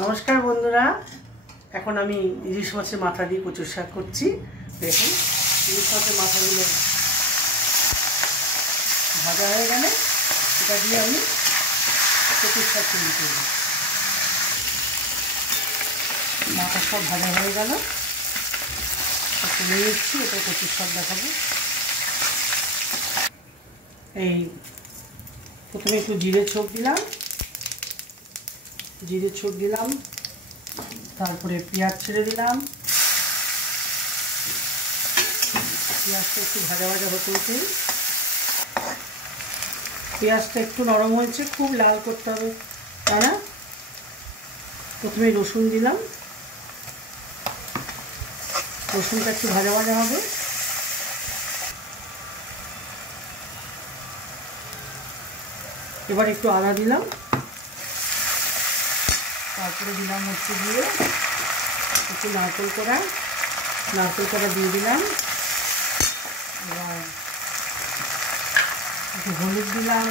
নমস্কার বন্ধুরা, এখন আমি ইলিশ মাছের মাথা দিয়ে কচুর শাক করছি। দেখুন, ইলিশ মাছের মাথাগুলো ভাজা হয়ে গেলে এটা দিয়ে আমি কচুর শাক তৈরি করব। মাথা সব ভাজা হয়ে গেল, তুলে নিচ্ছি। এটা কচুর শাক দেখাবো। এই প্রথমে একটু জিরে ছোপ দিলাম, তারপরে পেঁয়াজ ছেড়ে দিলাম। পেঁয়াজটা একটু ভাজা ভাজা হতে হতে, পেঁয়াজটা একটু নরম হয়েছে, খুব লাল করতে হবে তা না। প্রথমে রসুন দিলাম, রসুনটা একটু ভাজা ভাজা হবে। এবার একটু আদা দিলাম, তারপরে দিলাম হচ্ছে দিয়ে একটু নারকেল কোড়া দিয়ে দিলাম। এবার একটু হলুদ দিলাম,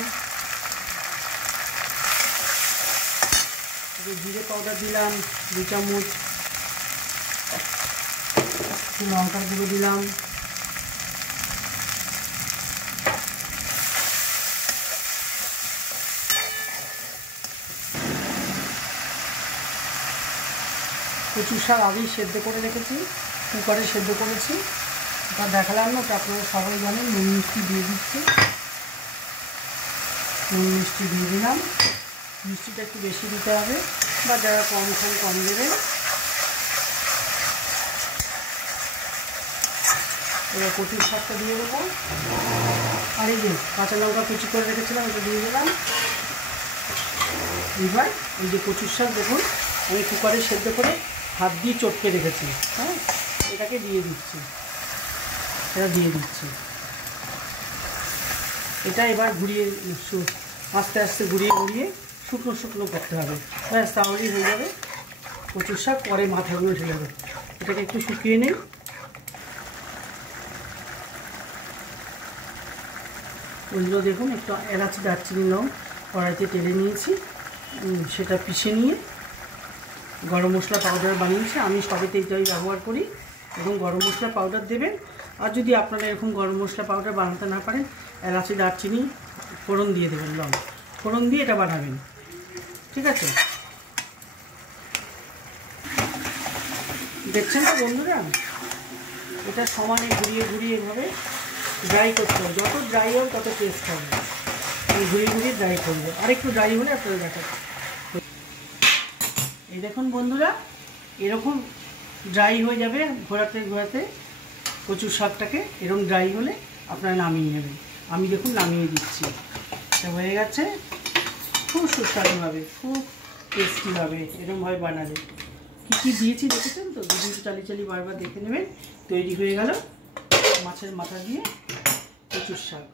একটু জিরে পাউডার দিলাম 2 চামচ, একটু লঙ্কার গুঁড়ো দিলাম, কচু শাক আগেই সেদ্ধ করে রেখেছি, কুকারে সেদ্ধ করেছি। এটা দেখালাম না, তো আপনারা সবাই জানেন। নুন মিষ্টি দিয়ে দিচ্ছি, নুন মিষ্টি দিয়ে দিলাম। মিষ্টিটা একটু বেশি দিতে হবে, বা যারা কম খান কম দেবেন। এবার কচুর শাকটা দিয়ে দেবো। আর এই যে কাঁচা লঙ্কা কুচি করে রেখেছিলাম, এটা দিয়ে দিলাম। এবার এই যে কচুর শাক দেখুন, আমি কুকারে সেদ্ধ করে হাত দিয়ে চটকে রেখেছি। হ্যাঁ, এটাকে দিয়ে দিচ্ছি। এটা এবার ঘুরিয়ে আস্তে আস্তে ঘুরিয়ে শুকনো করতে হবে। ব্যাস, তাহলেই হয়ে যাবে কচুর শাক। পরে মাথাগুলো ঢেলে দেবে। এটাকে একটু শুকিয়ে নিই। ওইগুলো দেখুন, একটু এলাচি দারচিনি লং কড়াইতে টেলে নিয়েছি, সেটা পিষে নিয়ে গরম মশলা পাউডার বানিয়েছি। আমি সবেতে এটাই ব্যবহার করি, এবং গরম মশলা পাউডার দেবেন। আর যদি আপনারা এরকম গরম মশলা পাউডার বানাতে না পারেন, এলাচি দারচিনি ফোড়ন দিয়ে দেবেন, লং ফোড়ন দিয়ে এটা বানাবেন। ঠিক আছে, দেখছেন তো বন্ধুরা? এটা সমানে ঘুরিয়ে এভাবে ড্রাই করতে হবে। যত ড্রাই হবে তত টেস্ট হবে। ঘুরিয়ে ড্রাই করবে। আর একটু ড্রাই হলে আপনারা দেখাচ্ছি। এই দেখুন বন্ধুরা, এরকম ড্রাই হয়ে যাবে। ঘোরাতে কচুর শাকটাকে এরকম ড্রাই হলে আপনারা নামিয়ে নেবেন। আমি দেখুন নামিয়ে দিচ্ছি। এটা হয়ে গেছে। খুব সুস্বাদু হবে, খুব টেস্টি হবে এরকমভাবে বানালে। কী দিয়েছি দেখেছেন তো? দুদিন চালি বারবার দেখে নেবেন। তৈরি হয়ে গেল মাছের মাথা দিয়ে কচুর শাক।